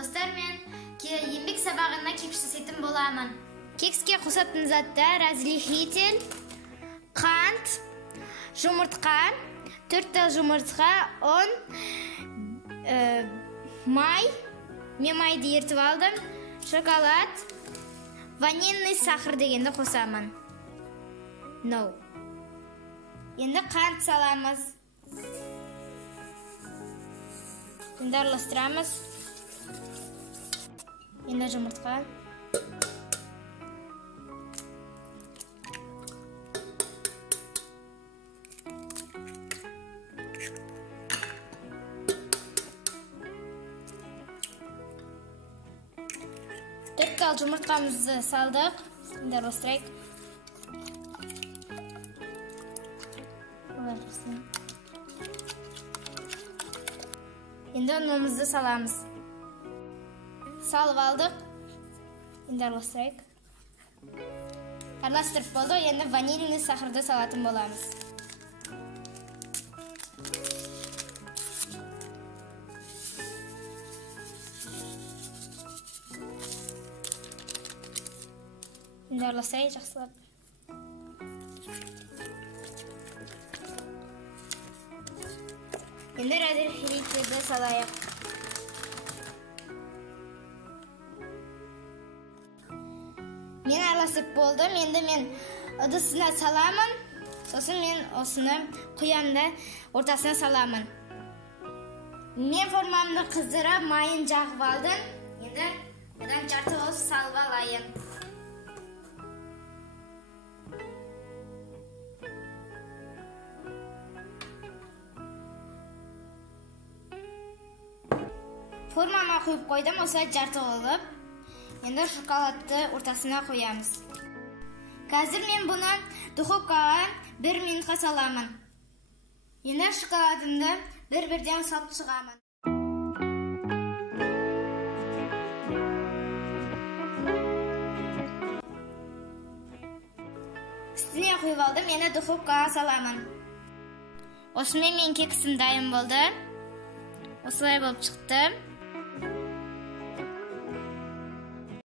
Dostlar, men еңбек сабағына кекс жасайтын боламын. Кекске қосатын заттар разрыхлитель, қант, жұмыртқа, 4 тал жұмыртқа, ұн, май, мен майды ертіп алдым, шоколад, ванильный сахар дегенді қосамын. Енді қант саламыз. Енді араластырамыз. Енді жұмыртқа. Төрт тал жұмыртқамызды салдық. Енді араластырайық. Енді ұнымызды саламыз. Салып алдық. Енді араластырайық. Араластырып болды. Енді ванильный сахарды салатын боламыз. Енді араластырайық жақсылап. Енді разрыхлительді салайық. Мен араласып болдым. Енді мен ыдысына саламын. Сосын мен осыны құямды ортасына саламын. Мен формамды қыздырып, майын жағып алдым. Енді одан жарты болып салып алайын. Формама құйып қойдым, осылай жарты болып. Енді шоколадты ортасына қоямыз. Қазір мен бұны духовкаға 1 минутқа саламын. Енді шоколадымды бір-бірден салып шығамын. Үстіне құйып алдым, енді духовкаға саламын. Осымен мен кексім дайын болды. Осылай болып шықты.